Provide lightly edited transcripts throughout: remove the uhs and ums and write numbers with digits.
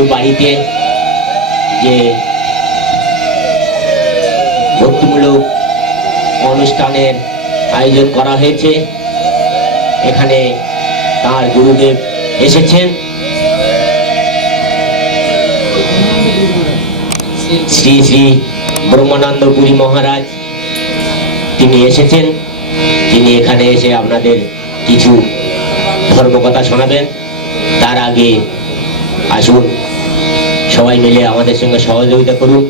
বাবুর বাড়িতে যে ভক্তিমূলক অনুষ্ঠানের আয়োজন করা হয়েছে। এখানে তার গুরুদেব এসেছেন, শ্রী শ্রী ব্রহ্মানন্দ পুরী মহারাজ তিনি এসেছেন। তিনি এখানে এসে আপনাদের কিছু ধর্মকথা শোনাবেন। তার আগে আসুন সবাই মিলে আমাদের সঙ্গে সহযোগিতা করুন।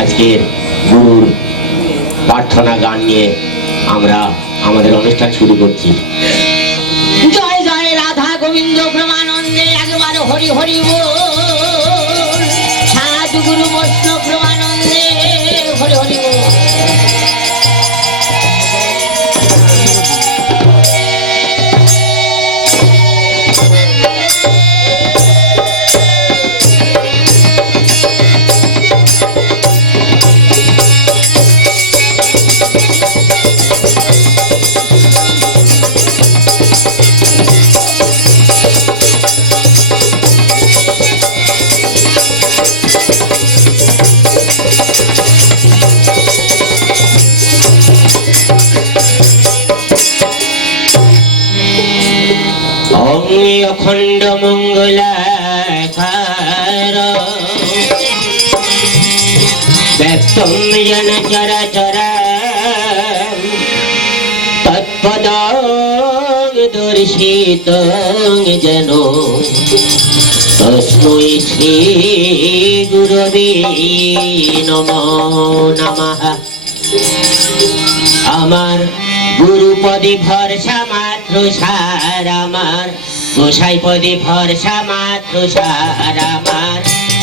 আজকের গুরুর প্রার্থনা গান নিয়ে আমরা আমাদের অনুষ্ঠান শুরু করছি। জয় জয় রাধা গোবিন্দ ব্রহ্মানন্দে একবার হরি হরি বল। সাধু গুরু বৈষ্ণব ব্রহ্মানন্দে হরি হরি বল। অখণ্ড মঙ্গলাকার ব্যক্তম জন চরাচর তৎপদং দর্শিতং যেন তস্मै শ্রী গুরবে নমো নমঃ। আমার গুরুপদে ভরসা মাত্র সার আমার, গোসাই পদে ভরসা মাত্র সার আমার,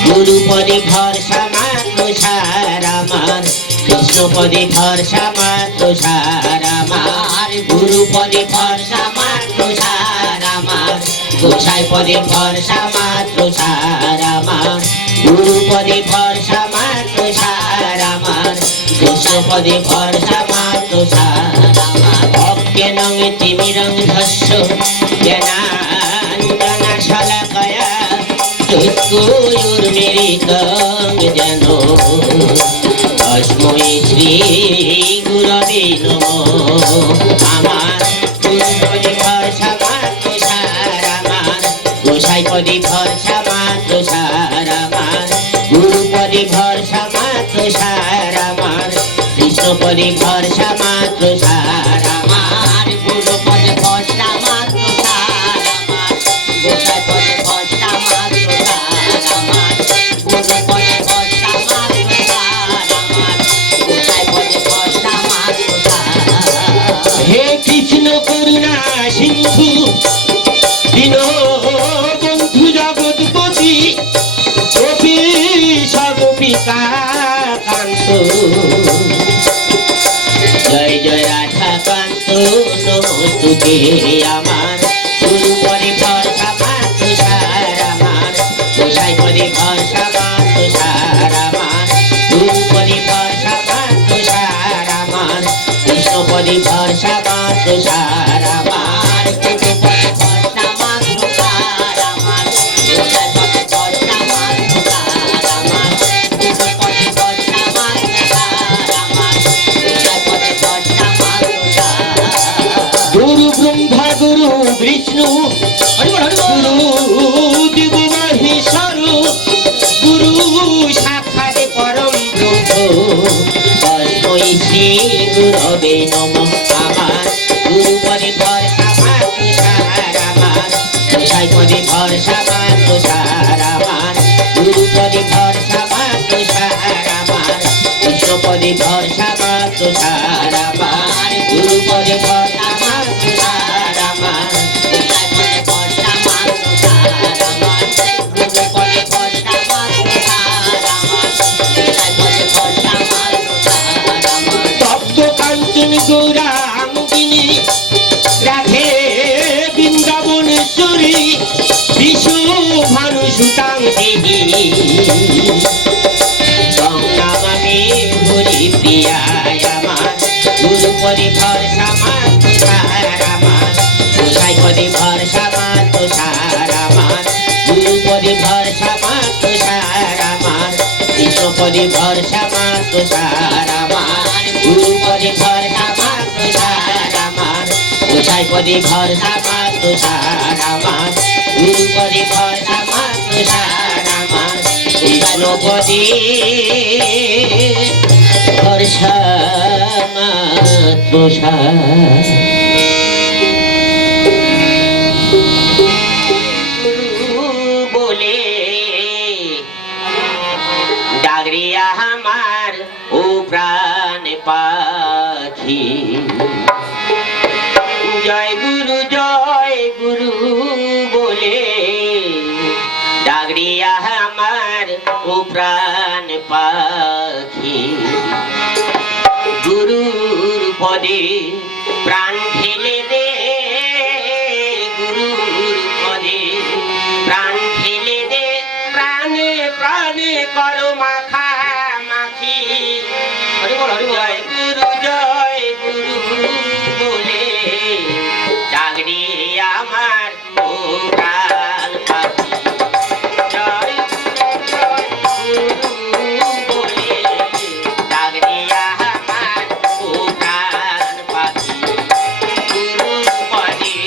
গুরুপদে ভরসা মাত্র সার আমার, কৃষ্ণ পদে ভরসা মাত্র সার আমার, গুরুপদে ভরসা মাত্র সার আমার, গোসাই পদে ভরসা মাত্র সার আমার, গুরুপদে ভরসা মাত্র সার আমার, কৃষ্ণ পদে ভরসা মাত্র সার আমার। অজ্ঞানং তিমিরং ধস্য জ্ঞানাঞ্জনা শলাকয়া চক্ষুর্মিলিতং যেন তস্मै শ্রী গুরবে নমঃ। আমার গুরুপদে ভরসা মাত্র সার আমার, গোসাই পদে ভরসা মাত্র সার আমার, গুরুপদে ভরসা মাত্র সার আমার, কৃষ্ণ পদে ভরসা মাত্র সার আমার, গুরুপদে ভরসা মাত্র সার আমার, গোসাই পদে ভরসা মাত্র সার আমার, গুরুপদে ভরসা মাত্র সার আমার, গোসাই পদে ভরসা মাত্র সার। হে কৃষ্ণ করুণা সিন্ধু দীনবন্ধু জগৎপতি গোপী সগোপিকা কান্ত, জয় জয় রাধা কান্ত নমস্তুতে। আমার গুরুপদে ভরসা মাত্র সার আমার, গোসাই পদে ভরসা মাত্র সার আমার, গুরুপদে ভরসা মাত্র সার আমার, কৃষ্ণ পদে ভরসা মাত্র সার আমার, গুরুপদে ভরসা মাত্র সার আমার, গোসাই পদে ভরসা মাত্র সার আমার, গুরুপদে ভরসা মাত্র সার আমার, গোসাই পদে ভরসা মাত্র সার। গুরু ব্রহ্মা গুরু বিষ্ণু গুরু দেব মহেশ্বর, গুরু সাক্ষাৎ পরম ব্রহ্ম তস্मै শ্রী গুরবে নমঃ। আমার গুরুপদে ভরসা মাত্র সার আমার, গোসাই পদে ভরসা মাত্র সার আমার, গুরুপদে ভরসা মাত্র সার আমার, কৃষ্ণ পদে ভরসা মাত্র সার আমার, গুরুপদে ভরসা মাত্র সার আমার, গোসাই পদে ভরসা মাত্র সার আমার, গুরুপদে ভরসা মাত্র সার আমার, গোসাই পদে ভরসা মাত্র সার আমার। তপ্ত কাঞ্চন গৌরাঙ্গিনী রাধে বৃন্দাবনেশ্বরী বিশ্বভানু সুতাং দেবী গঙ্গামামি হরি প্রিয়ায় আমার, পদে ভরসা মা তুষার আমার গুরু পদে ভরসা মা তুষার আমার গোসাই পদে ভরসা মা তুষার আমার গুরু পদে ভরসা মা তুষার আমার কৃষ্ণ পদে ভরসা মা তুষার বলে ডাগরিয়া আমার ও প্রাণ পাখি জয় গুরু বলে ডাগরিয়া আমার ও প্রাণ পাখি গুরুর পদে প্রাণ ঢেলে দে গুরুর পদে প্রাণ ঢেলে দে প্রাণে প্রাণে করো মাখা মাখি জয় গুরু বলে চাকরি আমার ও প্রাণ পাখি জয় গুরু বলে চাকরি আমার ও প্রাণ পাখি গুরু পদে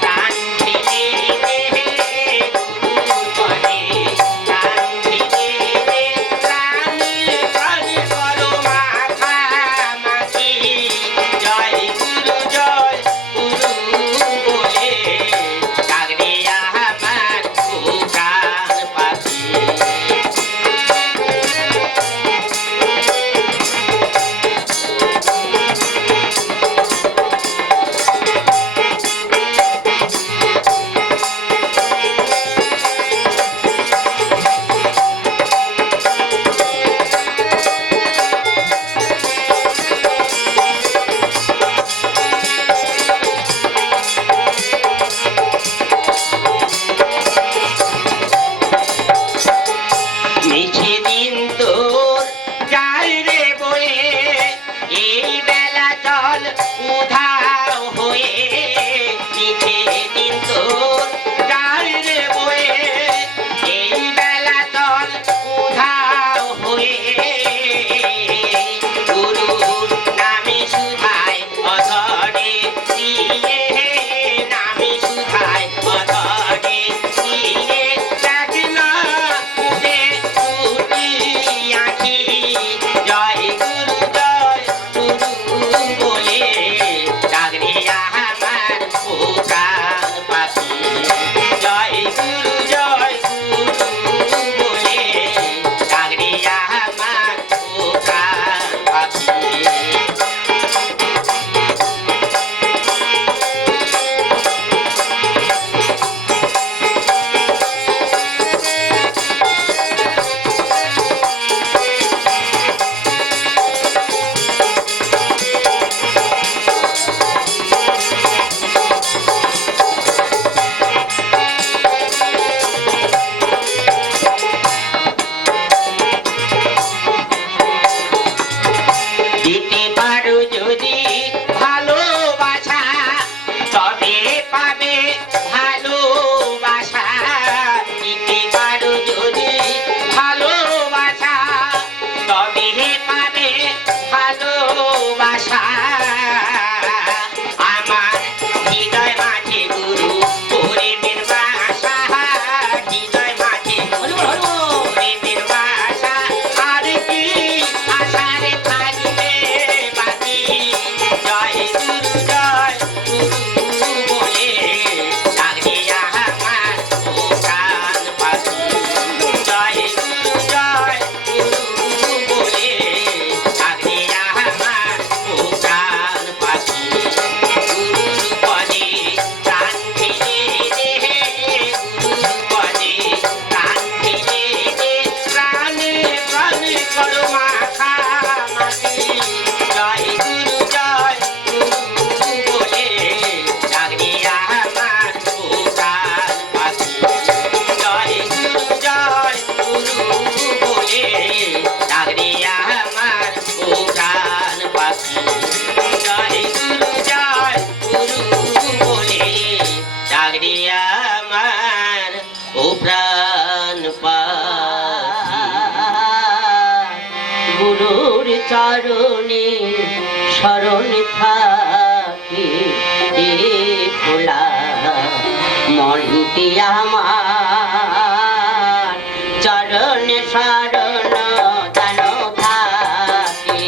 প্রাণ ঢেলে দে গুরু পদে প্রাণ ঢেলে দে প্রাণে প্রাণে গুরুর চরণে শরণ থাকি এ ভোলা মনটি আমার চরণে শরণ যেন থাকি।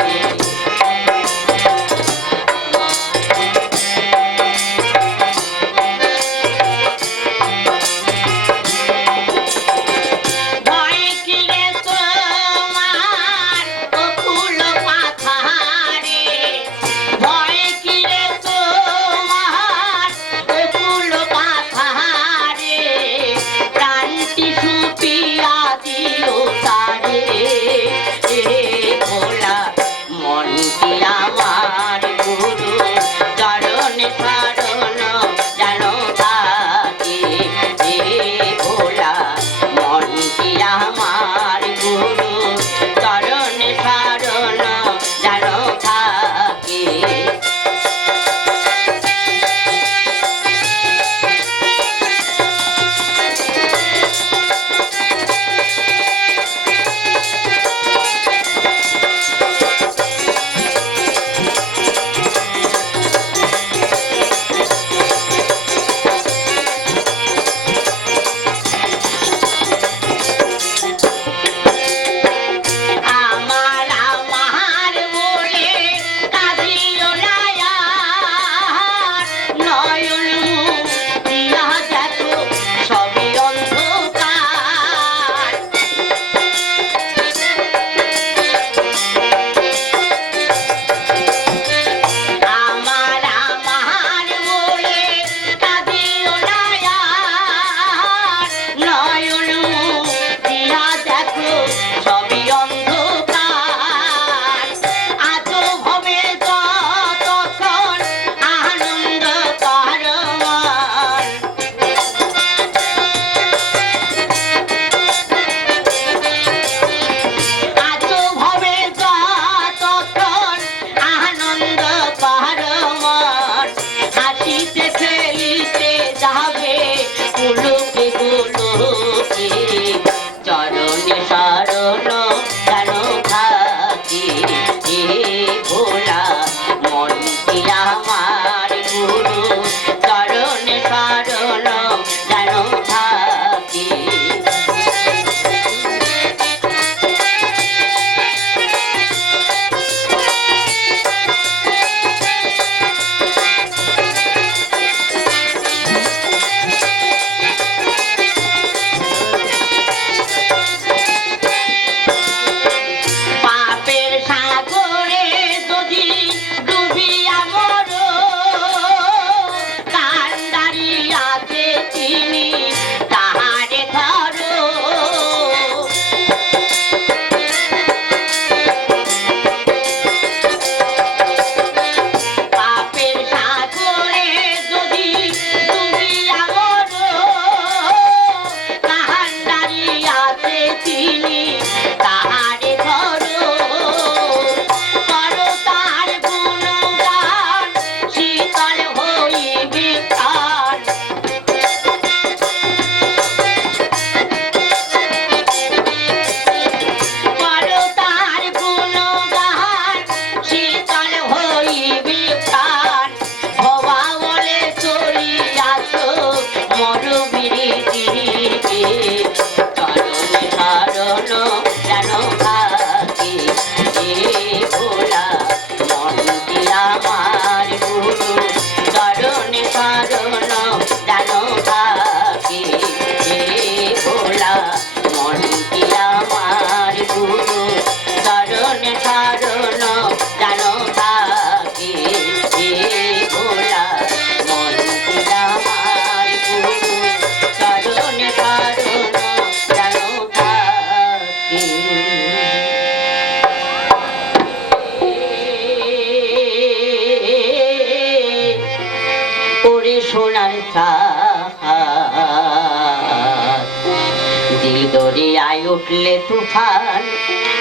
দিল দরিয়ায় উঠলে তুফান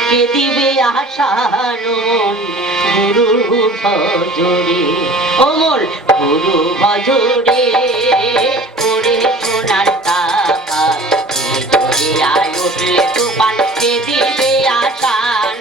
কে দিবে আশার গুরু ভজরে ও মন গুরু ভজরে ওরে সোনার তাহা দিল দরিয়ায় উঠলে তুফান কে দিবে আশার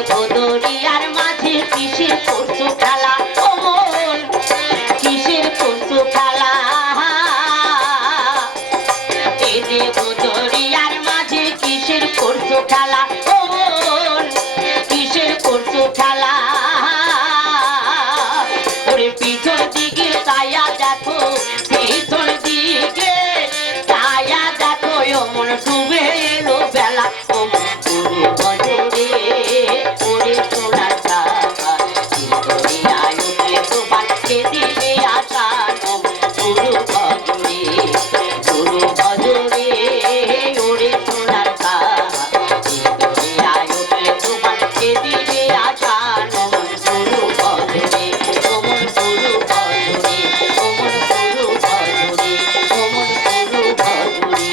দেখো দরিয়ার মাঝে কিসের করছো খেলা ও মন কিসের করছো খেলা এ দেখো দরিয়ার মাঝে কিসের করছো খেলা ও মন কিসের করছো খেলা ওরে পিছন দিকে তায়া দেখো পিছন দিকে তায়া দেখো অমন ডুবে এলো বেলা ও গুরু বজরে ওরে সোনার টাকা দরিয়ায় উঠলে তো বাঁচতে দিবে আশা গুরু বজরে ওরে সোনার টাকা দরিয়ায় উঠলে তো বাঁচতে দিবে আশা গুরু বজরে ওমন গুরু বজরে ওমন গুরু বজরে ওমন গুরু বজরে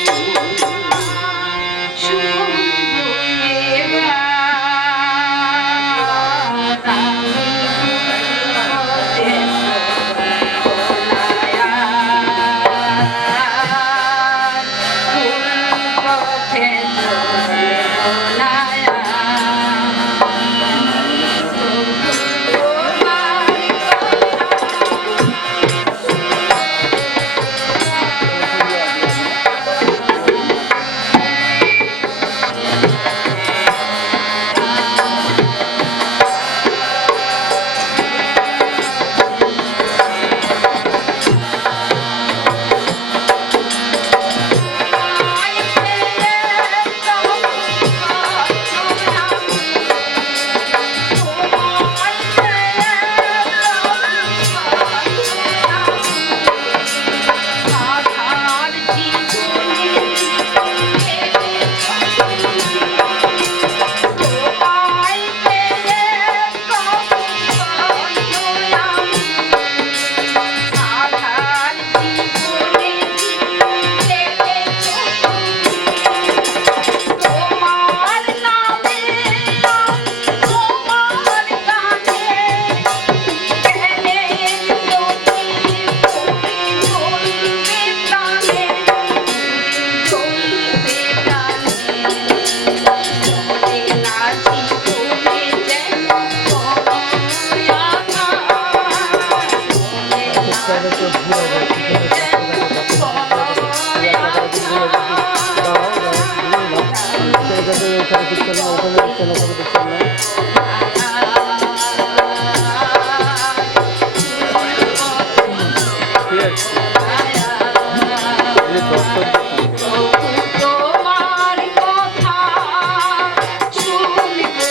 তোমার কথা শুনবো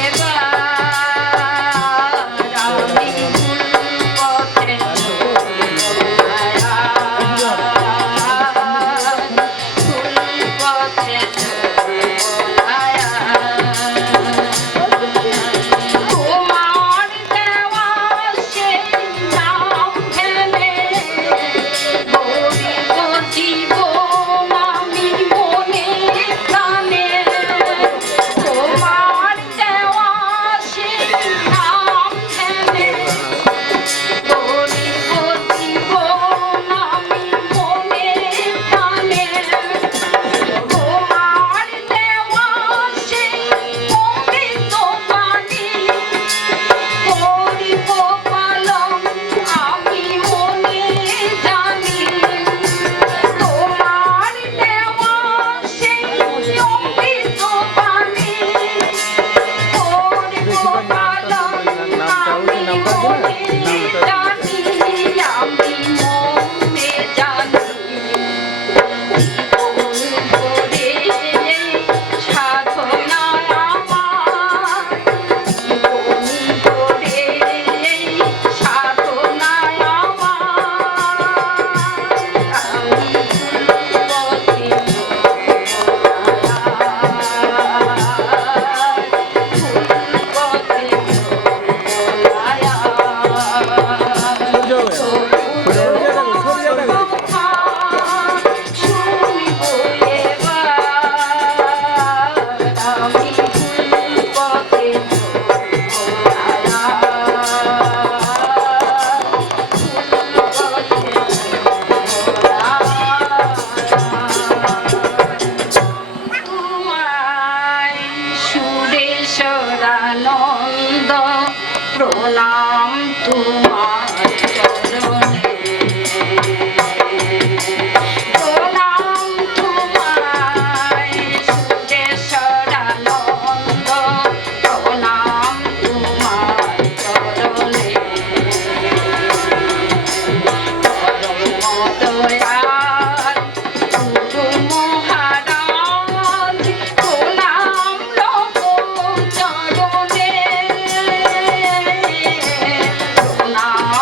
এবার আমি পথে পথে সদানন্দ প্রণাম তোমার চরণে প্রণাম তোমায় সুরেশ্বরানন্দ প্রণাম তোমার চরণে পরম দয়াল গুরু মহারাজ প্রণাম লব চরণে প্রণাম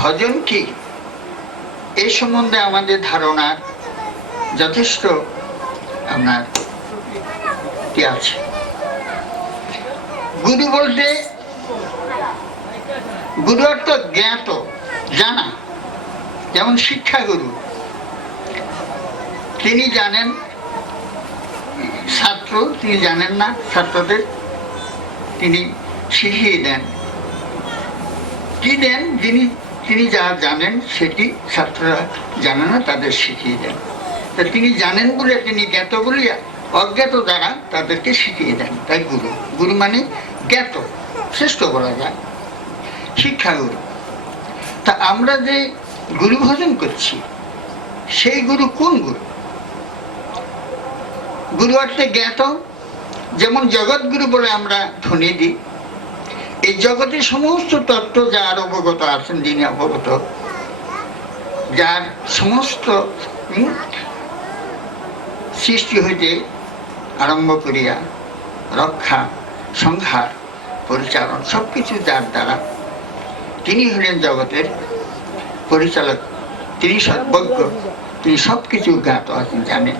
ভজন কি এই সম্বন্ধে আমাদের ধারণা যথেষ্ট আপনার কি আছে। গুরু বলতে গুরু অর্থ জ্ঞাত, জানা। যেমন শিক্ষাগুরু, তিনি জানেন ছাত্র, তিনি জানেন না ছাত্রদের, তিনি শিখিয়ে দেন। কি দেন? তিনি যা জানেন সেটি ছাত্ররা জানে না, তাদের শিখিয়ে দেন। তা তিনি জানেন বলে, তিনি জ্ঞাত বলিয়া অজ্ঞাত দ্বারা তাদেরকে শিখিয়ে দেন। তাই গুরু, গুরু মানে জ্ঞাত, শ্রেষ্ঠ বলা যায়, শিক্ষাগুরু। তা আমরা যে গুরু ভজন করছি, সেই গুরু কোন গুরু? গুরু অর্থে জ্ঞাত। যেমন জগৎগুরু বলে আমরা ধ্বনি দিই। এই জগতের সমস্ত তত্ত্ব যার অবগত আছেন, যিনি অবগত, যার সমস্ত সৃষ্টি হইতে আরম্ভ করিয়া রক্ষা, সংহার, পরিচালন সবকিছু যার দ্বারা, তিনি হলেন জগতের পরিচালক। তিনি সর্বজ্ঞ, তিনি সবকিছু জ্ঞাত আছেন, জানেন।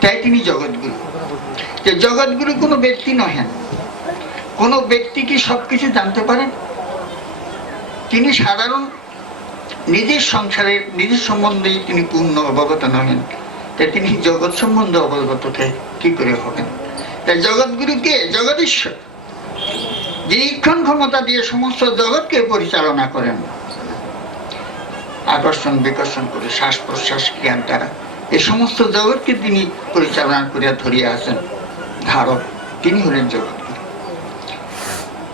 তাই তিনি জগৎগুরু। যে জগৎগুরু কোনো ব্যক্তি নহেন। কোনো ব্যক্তি কি সবকিছু জানতে পারেন? তিনি সাধারণ নিজের সংসারের, নিজের সম্বন্ধেই তিনি পূর্ণ অবগত নহেন। তাই তিনি জগৎ সম্বন্ধে অবগত কি করে হবেন? তাই জগৎগুরু কে? জগদীশ্বর, যিনি ইক্ষণ ক্ষমতা দিয়ে সমস্ত জগৎকে পরিচালনা করেন, আকর্ষণ বিকর্ষণ করে শ্বাস প্রশ্বাস ক্রিয়ার দ্বারা এই সমস্ত জগৎকে তিনি পরিচালনা করিয়া ধরিয়া আছেন, ধারক। তিনি হলেন জগৎগুরু।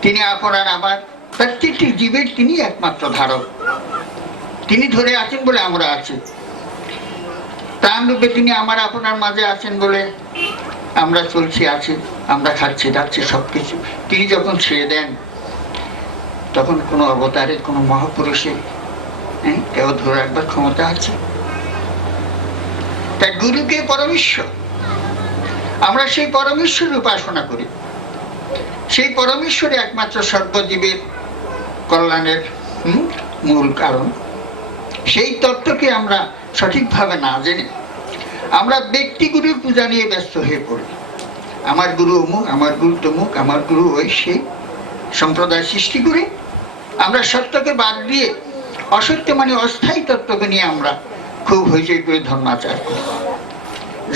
তিনি আপনার আবার প্রত্যেকটি জীবের তিনি একমাত্র ধারক। তিনি ধরে আছেন বলে আমরা আছি। প্রাণ রূপে তিনি আমার আপনার মাঝে আছেন বলে আমরা চলছি, আছি, আমরা খাচ্ছি, যাচ্ছি, সবকিছু। তিনি যখন ছেড়ে দেন, তখন কোনো অবতারে, কোনো মহাপুরুষে কেউ ধরে রাখবার ক্ষমতা আছে? তাই গুরুকে পরমেশ্বর, আমরা সেই পরমেশ্বরের উপাসনা করি। সেই পরমেশ্বরে একমাত্র সর্বজীবের কল্যাণের মূল কারণ। সেই তত্ত্বকে আমরা সঠিকভাবে না জেনে আমরা ব্যক্তিগুরুর পূজা নিয়ে ব্যস্ত হয়ে পড়ি। আমার গুরু অমুক, আমার গুরু তমুক, আমার গুরু ওই সেই সম্প্রদায় সৃষ্টি করে আমরা সত্যকে বাদ দিয়ে অসত্য মানে অস্থায়ী তত্ত্বকে নিয়ে আমরা খুব হইচই করে ধর্মাচার করি।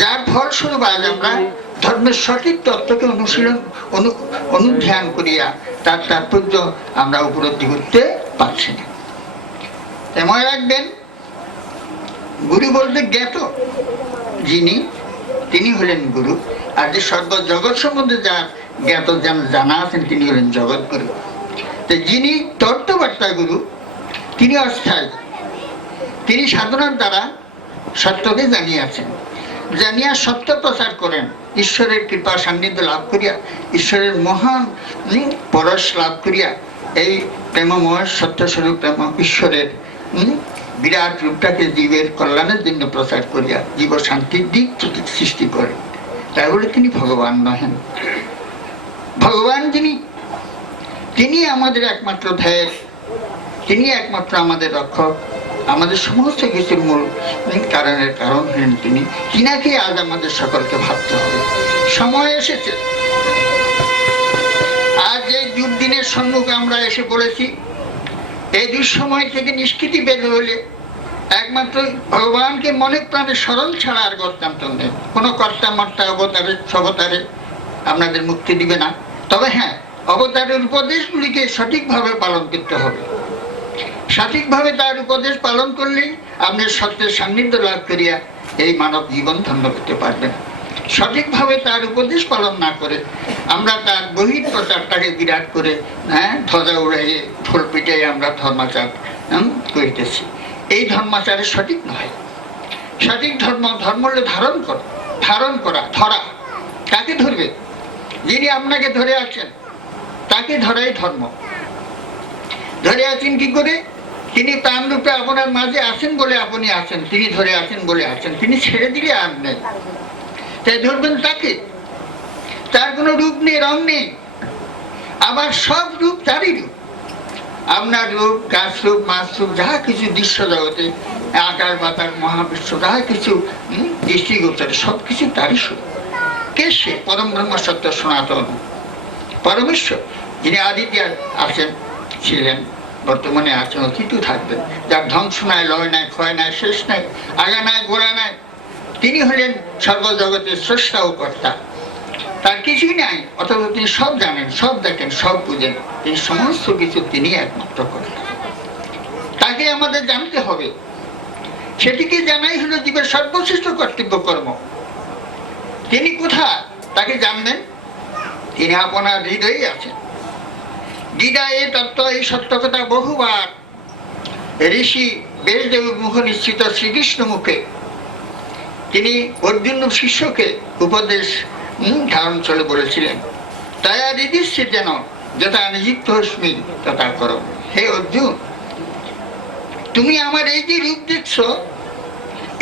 যার ফলস্বরূপ আজ আমরা ধর্মের সঠিক তত্ত্বকে অনুশীলন, অনুধ্যান করিয়া তার তাৎপর্য আমরা উপলব্ধি করতে পারছি না। মনে রাখবেন, গুরু বলতে জ্ঞাত যিনি, তিনি হলেন গুরু। আর যে সর্বজগৎ সম্বন্ধে যার জ্ঞাত জানা আছেন, তিনি হলেন জগৎগুরু। তো যিনি তত্ত্ববার্তা গুরু, তিনি অস্থায়ী। তিনি সাধনার দ্বারা সত্যকে জানিয়াছেন, জানিয়া সত্য প্রচার করেন। ঈশ্বরের কৃপা সান্নিধ্য লাভ করিয়া, ঈশ্বরের মহান পরশ লাভ করিয়া, এই প্রেমময় সত্যস্বরূপ প্রেম ঈশ্বরের বিরাট রূপটাকে জীবের কল্যাণের জন্য প্রচার করিয়া জীব শান্তির দিক সৃষ্টি করেন। তাই বলে তিনি ভগবান নহেন। ভগবান যিনি, তিনি আমাদের একমাত্র ধ্যায়, তিনি একমাত্র আমাদের রক্ষক, আমাদের সমস্ত কিছুর মূল কারণের কারণ হলেন তিনি। তিনাকে আজ আমাদের সকলকে ভাবতে হবে। সময় এসেছে, আজ এই দুর্দিনের সম্মুখে আমরা এসে পড়েছি। এই দুঃসময় থেকে নিষ্কৃতি বের হলে একমাত্র ভগবানকে মনে প্রাণে স্মরণ ছাড়া আর গত্যান্তর নেই। কোনো কর্তা মর্তা অবতারে সবতারে আপনাদের মুক্তি দিবে না। তবে হ্যাঁ, অবতারের উপদেশগুলিকে সঠিকভাবে পালন করতে হবে। সঠিকভাবে তার উপদেশ পালন করলেই আপনি সত্যের সান্নিধ্য লাভ করিয়া এই মানব জীবন ধন্য করতে পারবেন। সঠিকভাবে তার উপদেশ পালন না করে আমরা তার বহির প্রচারটাকে বিরাট করে ধ্বজা উড়াইয়ে ঢোল পিটাই আমরা ধর্মাচার করিতেছি। এই ধর্মাচারে সঠিক নয়। সঠিক ধর্ম হলো ধারণ করা, ধরা। কাকে ধরবে? যিনি আপনাকে ধরে আছেন তাকে ধরাই ধর্ম। ধরে আছেন কি করে? তিনি প্রাণরূপে আপনার মাঝে আছেন বলে আপনি আছেন, তিনি ধরে আছেন বলে আছেন, তিনি ছেড়ে দিলে আর নেই। তাই ধরবেন তাকে। তার কোনো রূপ নেই, রং নেই, আবার সব রূপ তারই রূপ। আপনার রূপ, গাছ রূপ, মাছ রূপ, যাহা কিছু দৃশ্য জগতে আকার বাতাস মহাবিশ্ব যাহা কিছু দৃষ্টিগোচরে সবকিছু তারই স্বরূপ। কে সে? পরম ব্রহ্ম সত্য সনাতন পরমেশ্বর, যিনি আদিতে আছেন, ছিলেন, বর্তমানে আছেন, অতীতও থাকবেন, যার ধ্বংস নাই, লয় নাই, ক্ষয় নাই, শেষ নাই, আগা নাই, গোড়া নাই। তিনি হলেন সর্বজগতের স্রষ্টা ও কর্তা। তার কিছুই নাই, অথচ তিনি সব জানেন, সব দেখেন, সব বুঝেন। তিনি সমস্ত কিছু তিনি একমাত্র করেন। তাকে আমাদের জানতে হবে। সেটিকে জানাই হলো জীবের সর্বশ্রেষ্ঠ কর্তব্য কর্ম। তিনি কোথায় তাকে জানবেন? তিনি আপনার হৃদয়ে আছেন। গীতা এই তত্ত্ব, এই সত্য কথা বহুবার ঋষি ব্যাসদেবের মুখ নিশ্চিত শ্রীকৃষ্ণ মুখে তিনি অর্জুন শিষ্যকে উপদেশ ধারণ চলে বলেছিলেন, তায়া দিদিশ্রী যেন যথা নিযুক্ত হস্মি তথা করো। হে অর্জুন, তুমি আমার এই যে রূপ দেখছ,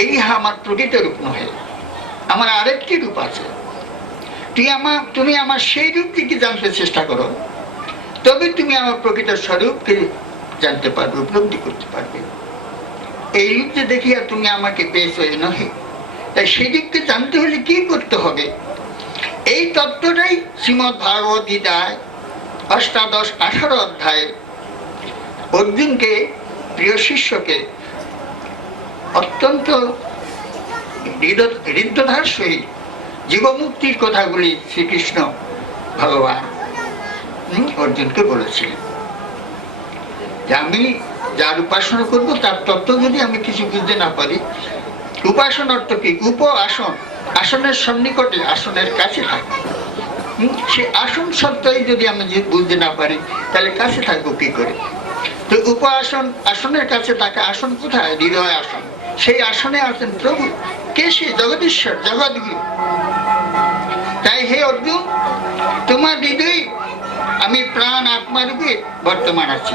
এই আমার প্রকৃত রূপ নহে, আমার আরেকটি রূপ আছে। তুমি আমার সেই রূপটিকে জানতে চেষ্টা করো, তবে তুমি আমার প্রকৃত স্বরূপকে জানতে পারবে, উপলব্ধি করতে পারবে। এই রূপকে দেখিয়া তুমি আমাকে পেয়েছো এই নহে। তাই সেই দিককে জানতে হলে কি করতে হবে? এই তত্ত্বটাই শ্রীমদ্ ভাগবত গীতায় 18 অধ্যায়ে অর্জুনকে, প্রিয় শিষ্যকে অত্যন্ত হৃদয়ধার সহিত জীবমুক্তির কথাগুলি শ্রীকৃষ্ণ ভগবান অর্জুনকে বলেছিলেন যে আমি যার উপাসনা করবো তার তত্ত্ব যদি আমি কিছু বুঝতে না পারি, উপাসন অর্থ কি? আসন, আসনের সন্নিকটে, আসনের কাছে থাকে। সে আসন সত্যই যদি আমি বুঝতে না পারি, তাহলে কাছে থাকবো কি করে? তো উপাসন, আসনের কাছে থাকে। আসন কোথায়? হৃদয় আসন। সেই আসনে আছেন প্রভু। কে সে? জগদীশ্বর, জগৎগুরু। তাই হে অর্জুন, তোমার হৃদয়ে আমি প্রাণ আত্মা রূপে বর্তমান আছি।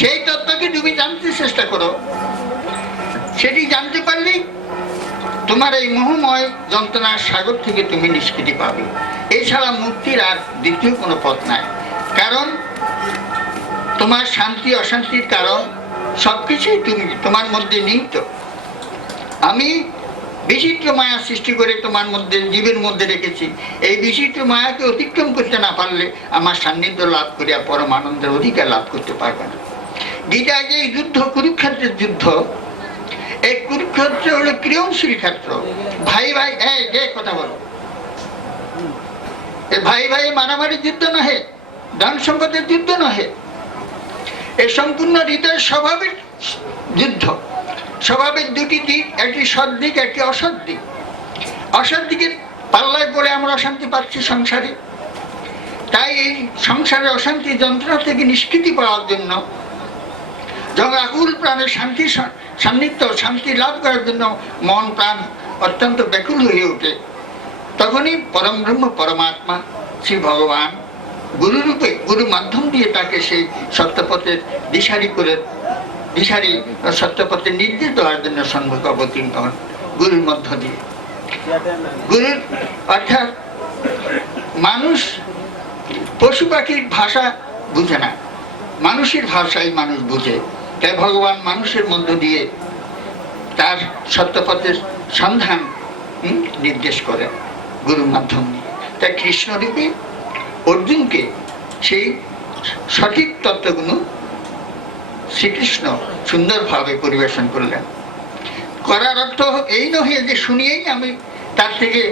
সেই তত্ত্বকে তুমি জানতে চেষ্টা করো। সেটি জানতে পারলেই তোমার এই মোহময় যন্ত্রণার সাগর থেকে তুমি নিষ্কৃতি পাবে। এছাড়া মুক্তির আর দ্বিতীয় কোনো পথ নাই। কারণ তোমার শান্তি অশান্তির কারণ সবকিছুই তুমি তোমার মধ্যে নিহিত। আমি বিচিত্র মায়া সৃষ্টি করে তোমার মধ্যে, জীবের মধ্যে রেখেছি। এই বিচিত্র মায়াকে অতিক্রম করতে না পারলে আমার সান্নিধ্য লাভ করিয়া পরম আনন্দের অধিকার লাভ করতে পারবে না। গীতায় যে যুদ্ধ, কুরুক্ষেত্রের যুদ্ধ, এই কুরুক্ষেত্র হলো ক্রিয়নশীল ক্ষেত্র। ভাই ভাই কথা বলো। ভাই ভাই মারামারির যুদ্ধ নহে, ধন সম্পদের যুদ্ধ নহে। এ সম্পূর্ণ হৃদয়ের স্বভাবের যুদ্ধ। স্বভাবের দুটি দিক, একটি সৎ দিক, একটি অসৎ দিক। অসৎ দিকের পাল্লায় পড়ে আমরা অশান্তি পাচ্ছি সংসারে। তাই এই সংসারের অশান্তি যন্ত্রণা থেকে নিষ্কৃতি পাওয়ার জন্য, যখন আকুল প্রাণের শান্তি সান্নিধ্য, শান্তি লাভ করার জন্য মন প্রাণ অত্যন্ত ব্যাকুল হয়ে ওঠে, তখনই পরম ব্রহ্ম পরমাত্মা শ্রী ভগবান গুরুরূপে, গুরু মাধ্যম দিয়ে তাকে সেই সত্যপথের দিশারি সত্যপথের নির্দেশ দেওয়ার জন্য সম্মুখে অবতীর্ণ হন গুরুর মধ্য দিয়ে। গুরুর অর্থাৎ মানুষ পশু পাখির ভাষা বুঝে না, মানুষের ভাষাই মানুষ বুঝে। তাই ভগবান মানুষের মধ্য দিয়ে তার সত্যপথের সন্ধান নির্দেশ করেন গুরুর মাধ্যম দিয়ে। তাই কৃষ্ণরূপে অর্জুনকে সেই সঠিক তত্ত্বগুলো শ্রীকৃষ্ণ সুন্দরভাবে পরিবেশন করলেন। করার অর্থ এই নহে যে শুনিয়েই আমি তার থেকে,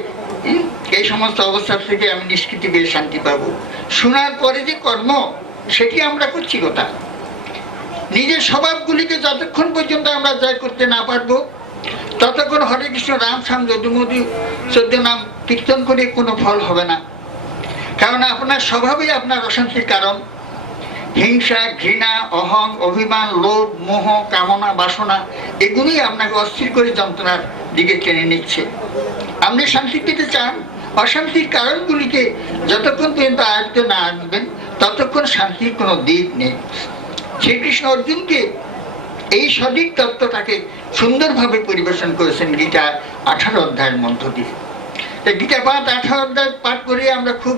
এই সমস্ত অবস্থার থেকে আমি নিষ্কৃতি পেয়ে শান্তি পাবো। শোনার পরে যে কর্ম, সেটি আমরা করছি কোথায়? নিজের স্বভাবগুলিকে যতক্ষণ পর্যন্ত আমরা জয় করতে না পারবো, ততক্ষণ হরে কৃষ্ণ রাম শ্যাম যদুমধু 14 নাম কীর্তন করে কোনো ফল হবে না। কারণ আপনার স্বভাবেই আপনার অশান্তির কারণ। হিংসা, ঘৃণা, অহং, অভিমান, লোভ, মোহ, কামনা, বাসনা এগুলোই আপনাকে অস্থির করে যন্ত্রণার দিকে টেনে নিচ্ছে। আপনি শান্তি পেতে চান, অশান্তির কারণগুলিকে যতক্ষণ পর্যন্ত আয়ত্তে না আনবেন ততক্ষণ শান্তির কোনো দিক নেই। শ্রীকৃষ্ণ অর্জুনকে এই সঠিক তত্ত্বটাকে সুন্দরভাবে পরিবেশন করেছেন গীতা 18 অধ্যায়ের মধ্য দিয়ে। গীতা পাঠ 18 অধ্যায় পাঠ করে আমরা খুব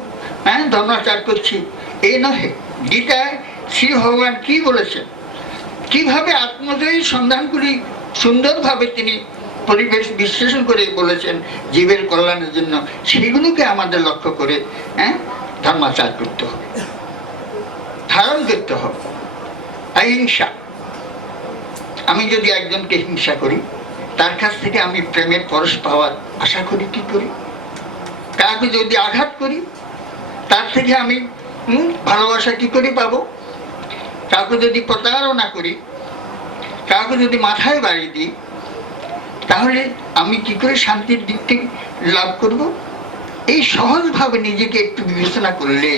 ধর্মাচার করছি এই নহে। গীতায় শ্রী ভগবান কি বলেছেন, কিভাবে আত্মজয়ী সন্ধানগুলি সুন্দরভাবে তিনি পরিবেশ বিশ্লেষণ করে বলেছেন জীবের কল্যাণের জন্য, সেগুলোকে আমাদের লক্ষ্য করে ধর্মাচার করতে হবে, ধারণ করতে হবে। অহিংসা, আমি যদি একজনকে হিংসা করি তার কাছ থেকে আমি প্রেমের পরশ পাওয়ার আশা করি কি করি? কাউকে যদি আঘাত করি তার থেকে আমি ভালোবাসা কি করে পাবো? কাউকে যদি প্রতারণা করি, কাউকে যদি মাথায় বাড়ি দিই, তাহলে আমি কি করে শান্তির দিকটি লাভ করব? এই সহজভাবে নিজেকে একটু বিবেচনা করলে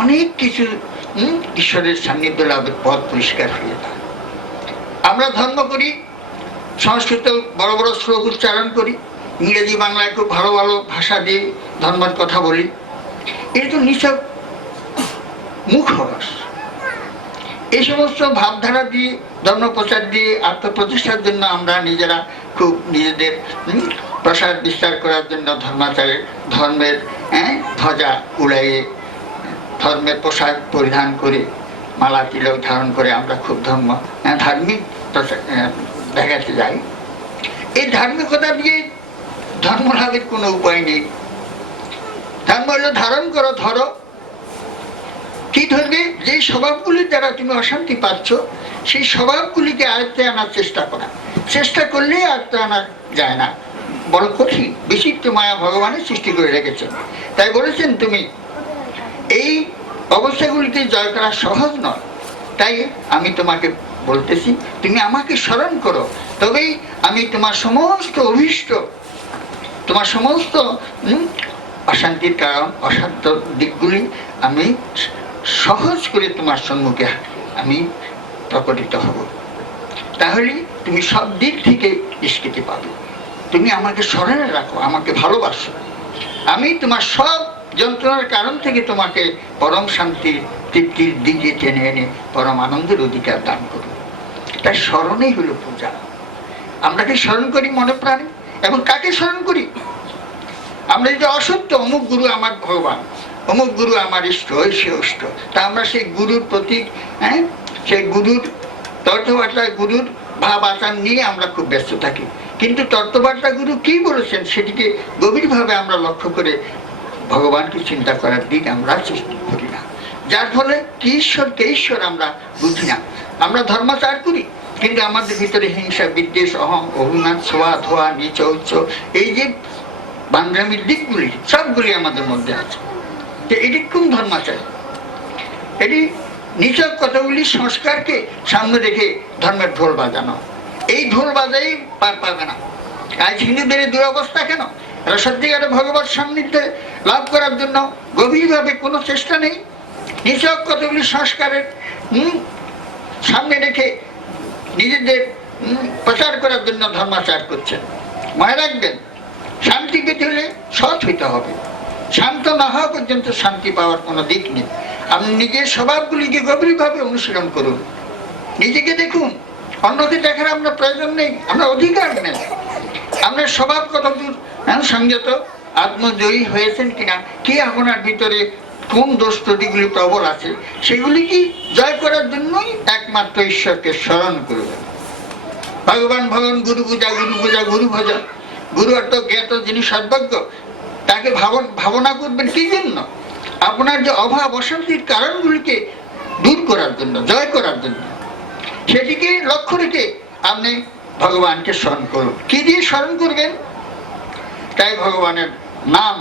অনেক কিছু ঈশ্বরের সান্নিধ্য লাভের পথ পরিষ্কার হয়ে যায়। আমরা ধর্ম করি, সংস্কৃত বড় বড় শ্লোক উচ্চারণ করি, ইংরেজি বাংলায় খুব ভালো ভালো ভাষা দিয়ে ধর্মের কথা বলি। এটা তো নিছক মুখরস। এই সমস্ত ভাবধারা দিয়ে, ধর্ম প্রচার দিয়ে আত্মপ্রতিষ্ঠার জন্য আমরা নিজেরা খুব নিজেদের প্রসার বিস্তার করার জন্য ধর্মাচারের ধর্মের ধ্বজা উড়াইয়ে, ধর্মের পোশাক পরিধান করে, মালা তিলক ধারণ করে আমরা খুব ধার্মিক দেখাতে যাই। এই ধার্মিকতা দিয়ে ধর্ম লাভের কোনো উপায় নেই। ধর্ম হলো ধারণ করো, ধরো। কি ধরবে? যে স্বভাবগুলির দ্বারা তুমি অশান্তি পাচ্ছ সেই স্বভাবগুলিকে আয়ত্তে আনার চেষ্টা করা। চেষ্টা করলে আয়ত্তে আনা যায় না, বড় কঠিন। বিচিত্র মায়া ভগবানের সৃষ্টি করে রেখেছেন, তাই বলেছেন তুমি এই অবস্থাগুলিকে জয় করা সহজ নয়। তাই আমি তোমাকে বলতেছি তুমি আমাকে স্মরণ করো, তবেই আমি তোমার সমস্ত অভীষ্ট, তোমার সমস্ত অশান্তির কারণ, অসাধ্য দিকগুলি আমি সহজ করে তোমার সম্মুখে আমি প্রকটিত হব। তাহলে তুমি সব দিক থেকে স্বীকৃতি পাবে। তুমি আমাকে স্মরণে রাখো, আমাকে ভালোবাসো, আমি তোমার সব যন্ত্রণার কারণ থেকে তোমাকে পরম শান্তির তৃপ্তির দিকে টেনে এনে পরম আনন্দের অধিকার দান করব। তাই স্মরণেই হলো পূজা। আমরা কি স্মরণ করি মনে প্রাণে? এবং কাকে স্মরণ করি? আমরা যদি অসত্য অমুক গুরু আমার ভগবান, অমুক গুরু আমার ইষ্ট, ওই সে ইষ্ট, তা আমরা সেই গুরুর প্রতীক, সেই গুরুর তত্ত্ববার্তা, গুরুর ভাব আচার নিয়ে আমরা খুব ব্যস্ত থাকি। কিন্তু তত্ত্ববার্তা গুরু কি বলেছেন সেটিকে গভীরভাবে আমরা লক্ষ্য করে ভগবানকে চিন্তা করার দিক আমরা চেষ্টা করি না, যার ফলে কি ঈশ্বর কে ঈশ্বর আমরা বুঝি না। আমরা ধর্মাচার করি কিন্তু আমাদের ভিতরে হিংসা, বিদ্বেষ, অহং, অভিমান, ছোঁয়া ধোয়া, নিচ উচ্চ, এই যে বান্ধবীর দিকগুলি সবগুলি আমাদের মধ্যে আছে। তো এটি কোন ধর্মাচার? এটি নিচক কতগুলি সংস্কারকে সামনে রেখে ধর্মের ঢোল বাজানো। এই ঢোল বাজাই পার পাবে না। আজ হিন্দুদের দুরবস্থা কেন? সত্যিকারে ভগবত সান্নিধ্য লাভ করার জন্য গভীরভাবে কোনো চেষ্টা নেই। নিচক কতগুলি সংস্কারের সামনে রেখে নিজেদের প্রচার করার জন্য ধর্মাচার করছেন। মনে রাখবেন, শান্তি পেতে হলে সৎ হইতে হবে। শান্ত না হওয়া পর্যন্ত শান্তি পাওয়ার কোনো দিক নেই। আপনি নিজের স্বভাবগুলিকে গভীরভাবে অনুশীলন করুন, নিজেকে দেখুন। অন্যকে দেখার আমরা প্রয়োজন নেই, আমরা অধিকার নেই। আপনার স্বভাব কতদূর সংযত, আত্মজয়ী হয়েছেন কিনা, কি আপনার ভিতরে কোন দোষ ত্রুটিগুলি প্রবল আছে, সেগুলি কি জয় করার জন্যই একমাত্র ঈশ্বরকে স্মরণ করবেন। ভগবান ভগবান গুরু পূজা, গুরু পূজা, গুরু ভজা। গুরু অর্থ জ্ঞাত, যিনি সর্বজ্ঞ, তাকে ভাবনা করবেন কি জন্য? আপনার যে অভাব অশান্তির কারণগুলিকে দূর করার জন্য, জয় করার জন্য। সেটিকে লক্ষ্য রেখে আপনি ভগবানকে স্মরণ করুন। কি দিয়ে স্মরণ করবেন? তাই ভগবানের নাম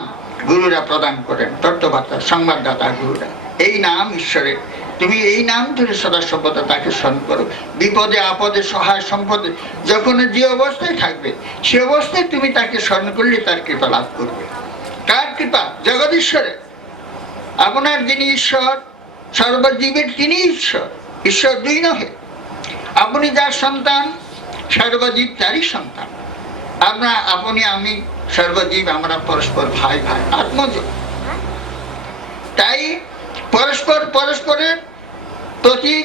গুরুরা প্রদান করেন, তত্ত্ববার্তা সংবাদদাতা গুরুরা। এই নাম ঈশ্বরের তুমি এই নাম ধরে সদা সর্বদা তাকে স্মরণ করো। বিপদে আপদে সহায় সম্পদে যখন যে অবস্থায় থাকবে সে অবস্থায় তুমি তাকে স্মরণ করলে তার কৃপা লাভ করবে। কার কৃপা? জগদীশ্বরের। আপনার যিনি ঈশ্বর, সর্বজীবের তিনি ঈশ্বর। ঈশ্বর দুই নহে। আপনি যার সন্তান, সর্বজীব তারই সন্তান। আপনি আমি সর্বজীব, আমরা পরস্পর ভাই ভাই, আত্মজ। তাই পরস্পরের প্রতি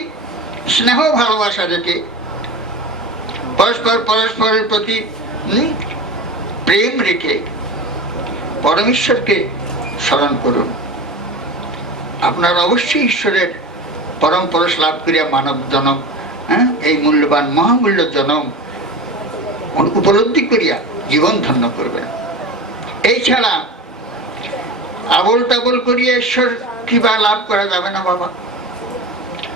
স্নেহ ভালোবাসা রেখে, পরস্পরের প্রতি প্রেম রেখে পরমেশ্বরকে স্মরণ করুন। আপনার অবশ্যই ঈশ্বরের পরম পরশ লাভ করিয়া মানব জনম, এই মূল্যবান মহামূল্য জনম উপলব্ধি করিয়া জীবন ধন্য করবেন। এই ছাড়া আবল তাবল করিয়া ঈশ্বর কৃপা লাভ করা যাবে না বাবা।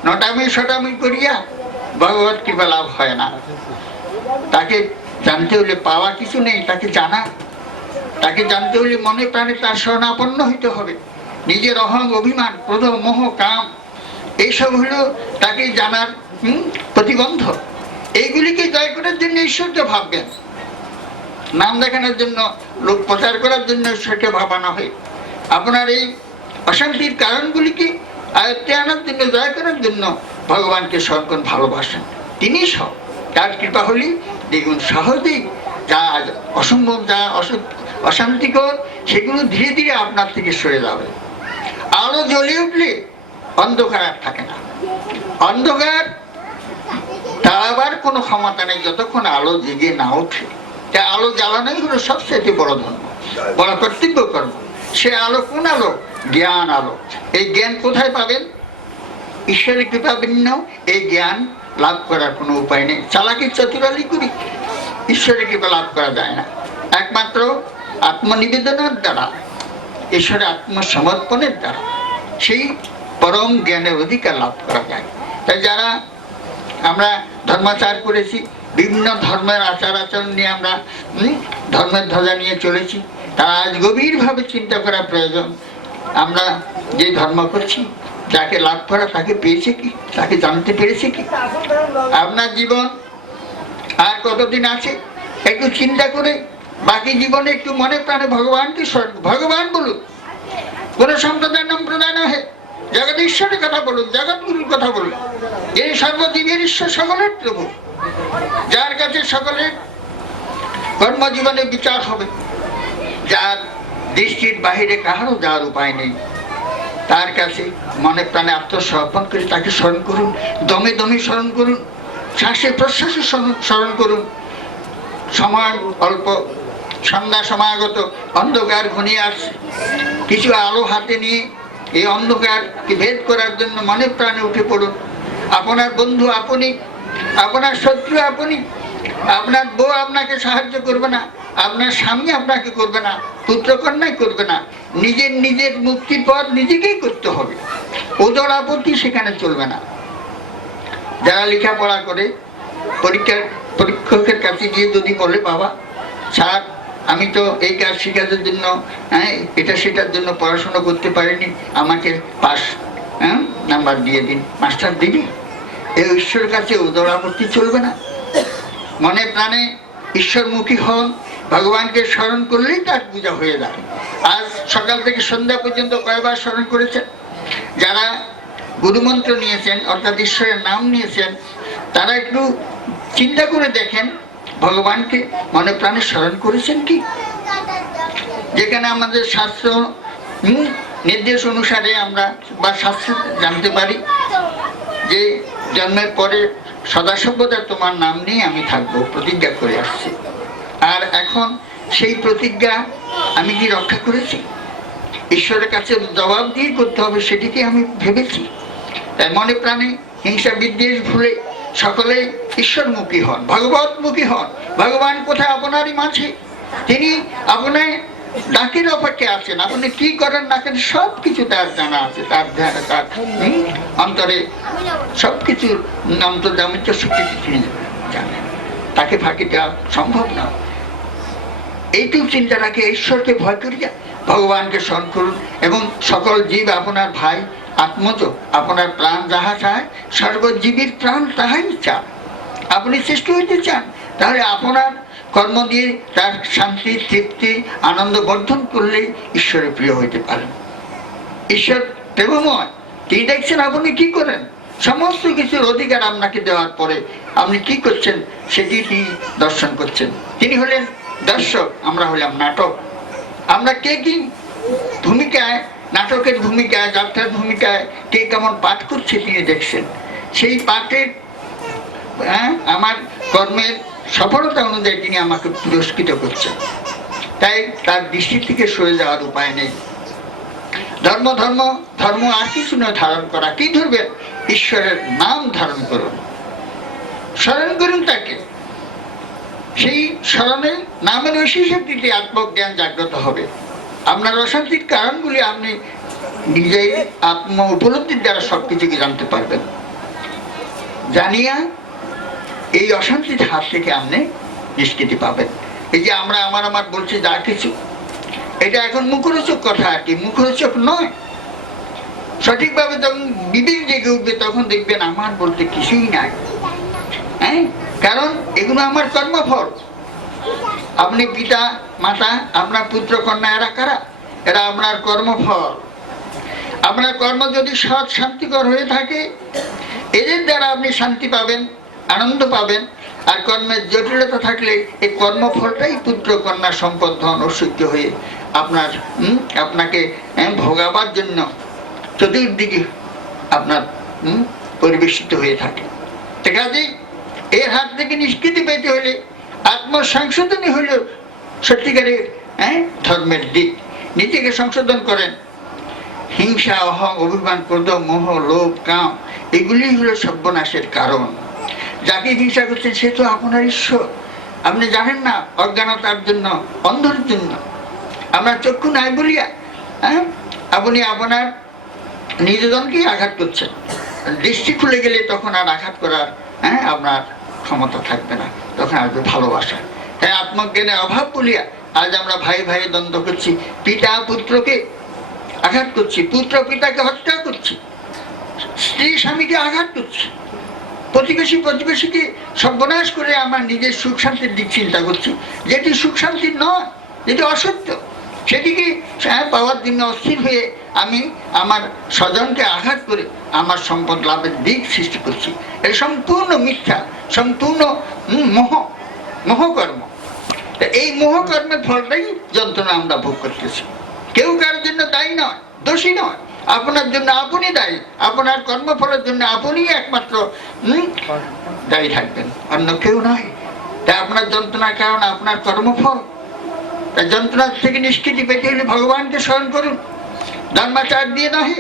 নটামি সটামি করিয়া ভগবত কৃপা লাভ হয় না। তাকে জানতে হলে পাওয়া কিছু নেই, তাকে জানা। তাকে জানতে হলে মনে প্রাণে তার শরণাপন্ন হইতে হবে। নিজের অহং, অভিমান, ক্রোধ, মোহ, কাম এইসব হলো তাকে জানার প্রতিবন্ধ। এইগুলিকে জয় করার জন্য ঈশ্বরকে ভাববেন। নাম দেখানোর জন্য, লোক প্রচার করার জন্য ঈশ্বরকে ভাবানো হয়। আপনার এই অশান্তির কারণগুলিকে আয়ত্তে আনার জন্য, জয় করার জন্য ভগবানকে স্মরণ ভালোবাসেন। তিনি সব। তার কৃপা হলেই দেখুন সহজেই যা অসম্ভব, যা অশান্তিকর, সেগুলো ধীরে ধীরে আপনার থেকে সরে যাবে। আলো জ্বলে উঠলে অন্ধকার আর থাকে না। অন্ধকার তাড়াবার কোনো ক্ষমতা নেই যতক্ষণ আলো জেগে না ওঠে। তাই আলো জ্বালানোই হলো সবচেয়ে বড় ধর্ম, বড় কর্তব্য কর্ম। সে আলো কোন আলো? জ্ঞান আলো। এই জ্ঞান কোথায় পাবেন? ঈশ্বরের কৃপা ভিন্ন এই জ্ঞান লাভ করার কোনো উপায় নেই। চালাকি চতুরালি করি ঈশ্বরের কৃপা লাভ করা যায় না। একমাত্র আত্মনিবেদনের দ্বারা, ঈশ্বরের আত্মসমর্পণের দ্বারা সেই পরম জ্ঞানের অধিকার লাভ করা যায়। তাই যারা আমরা ধর্মাচার করেছি, বিভিন্ন ধর্মের আচার আচরণ নিয়ে আমরা ধর্মের ধ্বজা নিয়ে চলেছি, তারা আজ গভীরভাবে চিন্তা করা প্রয়োজন। আমরা যে ধর্ম করছি, যাকে লাভ করা তাকে পেয়েছে কি, তাকে জানতে পেরেছে কি? আপনার জীবন আর কতদিন আছে একটু চিন্তা করে বাকি জীবনে একটু মনে প্রাণে ভগবানকে ভগবান বলুন। কোন সম্প্রদায়ের নাম প্রদান নহে, জগদীশ্বরের কথা বলুন, জগৎগুরুর কথা বলুন। এই সর্বজীবের ঈশ্বর, সকলের প্রভু, যার কাছে সকলের কর্মজীবনে বিচার হবে, যার দৃষ্টির বাহিরে কাহারও যাওয়ার উপায় নেই, তার কাছে মনে প্রাণে আত্মসমর্পণ করে তাকে স্মরণ করুন। দমে দমে স্মরণ করুন, শ্বাসে প্রশ্বাসে স্মরণ করুন। সময় অল্প, সন্ধ্যা সমাগত, অন্ধকার ঘনিয়ে আসছে। কিছু আলো হাতে নিয়ে এই অন্ধকারকে ভেদ করার জন্য মনে প্রাণে উঠে পড়ুন। আপনার বন্ধু আপনি, আপনার শত্রু আপনি। আপনার বউ আপনাকে সাহায্য করবে না, আপনার স্বামী আপনাকে করবে না, পুত্রকন্যাই করবে না। নিজের মুক্তির পথ নিজেকেই করতে হবে। ওদের আপত্তি সেখানে চলবে না। যারা লেখাপড়া করে পরীক্ষকের কাছে গিয়ে যদি বলে, বাবা স্যার আমি তো এই কাজ শেখানোর জন্য, এটা সেটার জন্য পড়াশোনা করতে পারিনি, আমাকে পাস নাম্বার দিয়ে দিন, মাস্টার দিবি? এই ঈশ্বরের কাছে ওদের আপত্তি চলবে না। মনে প্রাণে ঈশ্বরমুখী হন, ভগবানকে স্মরণ করলেই তার পূজা হয়ে যায়। আজ সকাল থেকে সন্ধ্যা পর্যন্ত কয়বার স্মরণ করেছেন? যারা গুরুমন্ত্র নিয়েছেন, অর্থাৎ ঈশ্বরের নাম নিয়েছেন, তারা একটু চিন্তা করে দেখেন ভগবানকে মনে প্রাণে স্মরণ করেছেন কি? যেখানে আমাদের শাস্ত্র নির্দেশ অনুসারে আমরা বা শাস্ত্র জানতে পারি যে জন্মের পরে সদাসর্বদা তোমার নাম নিয়ে আমি থাকবো, প্রতিজ্ঞা করে আসছি। আর এখন সেই প্রতিজ্ঞা আমি কি রক্ষা করেছি? ঈশ্বরের কাছে জবাব দিয়ে করতে হবে, সেটিকে আমি ভেবেছি। তাই মনে প্রাণে হিংসা বিদ্বেষ ভুলে সকলে ঈশ্বরমুখী হন, ভগবতমুখী হন। ভগবান কোথায়? আপনারই মাঝে। তিনি আপনার ডাকের অপেক্ষা আছেন। আপনি কি করেন না করেন সবকিছু তার জানা আছে, তার অন্তরে সবকিছু অন্তর্জামিত সবকিছু তিনি জানেন। তাকে ফাঁকি দেওয়া সম্ভব না। এইটুকু চিন্তা রাখে ঈশ্বরকে ভয় করিয়া ভগবানকে স্মরণ করুন। এবং সকল জীব আপনার ভাই, আত্মজ, আপনার প্রাণ যাহা চায়, সর্বজীবীর প্রাণ তাহাই চায়। আপনি সৃষ্টি হইতে চান, তাহলে আপনার কর্ম দিয়ে তার শান্তি, তৃপ্তি, আনন্দ বর্ধন করলে ঈশ্বরের প্রিয় হইতে পারেন। ঈশ্বর প্রেমময়, তিনি দেখছেন আপনি কি করেন। সমস্ত কিছুর অধিকার আপনাকে দেওয়ার পরে আপনি কি করছেন সেটি তিনি দর্শন করছেন। তিনি হলেন দর্শক, আমরা হলাম নাটক। আমরা কে কি ভূমিকায়, নাটকের ভূমিকায়, যাত্রার ভূমিকায় কে কেমন পাঠ করছে তিনি দেখছেন। সেই পাঠের আমার কর্মের সফলতা অনুযায়ী তিনি আমাকে পুরস্কৃত করছেন। তাই তার দৃষ্টি থেকে সরে যাওয়ার উপায় নেই। ধর্ম ধর্ম ধর্ম আর কিছু নয় ধারণ করা। কি ধরবেন? ঈশ্বরের নাম ধারণ করুন, স্মরণ করুন তাকে। সেই স্মরণে নামের ঐশী শক্তিতে আত্মজ্ঞান জাগ্রত হবে। আপনার অশান্তির কারণগুলি আপনি নিজেই আত্ম উপলব্ধির দ্বারা সবকিছুকে জানতে পারবেন। জানিয়া এই অশান্তির হাত থেকে আপনি নিষ্কৃতি পাবেন। এই যে আমরা আমার বলছি যা কিছু, এটা এখন মুখরোচক কথা আর কি, মুখরোচক নয়। সঠিকভাবে যখন বিবেক জেগে উঠবে তখন দেখবেন আমার বলতে কিছুই নাই। হ্যাঁ, কারণ এগুলো আমার কর্মফল। আপনি পিতা মাতা, আপনার পুত্র কন্যা, এরা কারা? এরা আপনার কর্মফল। আপনার কর্ম যদি সৎ শান্তিকর হয়ে থাকে, এদের দ্বারা আপনি শান্তি পাবেন, আনন্দ পাবেন। আর কর্মের জটিলতা থাকলে এই কর্মফলটাই পুত্র কন্যা সম্পদ ধন ঐশ্বর্য হয়ে আপনাকে ভোগাবার জন্য চতুর্দিকে আপনার পরিবেশিত হয়ে থাকে। কাজেই এর হাত থেকে নিষ্কৃতি পেতে হলে আত্মসংশোধনই হল সত্যিকারের ধর্মের দিক। নিজেকে সংশোধন করেন। হিংসা, অহং, অভিমান, ক্রোধ, মোহ, লোভ, কাম এগুলি হলো সর্বনাশের কারণ। যাকে হিংসা করছেন সে তো আপনার ঈশ্বর। আপনি জানেন না, অজ্ঞানতার জন্য, অন্ধের জন্য। আপনার চক্ষু নাই বলিয়া আপনি আপনার নিজজনকেই আঘাত করছেন। দৃষ্টি খুলে গেলে তখন আর আঘাত করার আপনার ক্ষমতা থাকবে না, তখন আসবে ভালোবাসা। তাই আত্মজ্ঞানের অভাব বলিয়া আজ আমরা ভাই ভাই দ্বন্দ্ব করছি, পিতা পুত্রকে আঘাত করছি, পুত্র পিতাকে হত্যা করছি, স্ত্রী স্বামীকে আঘাত করছি, প্রতিবেশীকে সর্বনাশ করে আমার নিজের সুখ শান্তির দিক চিন্তা করছি, যেটি সুখ শান্তির নয়, যেটি অসত্য। সেটিকে পাওয়ার জন্য অস্থির হয়ে আমি আমার স্বজনকে আঘাত করে আমার সম্পদ লাভের দিক সৃষ্টি করছি। এটা সম্পূর্ণ মিথ্যা, সম্পূর্ণ মোহকর্ম। এই মোহকর্মের ফলটাই যন্ত্রণা আমরা ভোগ করতেছি। কেউ কারোর জন্য দায়ী নয়, দোষী নয়। আপনার জন্য আপনি দায়ী। আপনার কর্মফলের জন্য আপনি একমাত্র দায়ী থাকবেন, অন্য কেউ নয়। তাই আপনার যন্ত্রণার কারণ আপনার কর্মফল। তাই যন্ত্রণার থেকে নিষ্কৃতি পেতে হলে ভগবানকে স্মরণ করুন। ধর্মাচার দিয়ে নহে,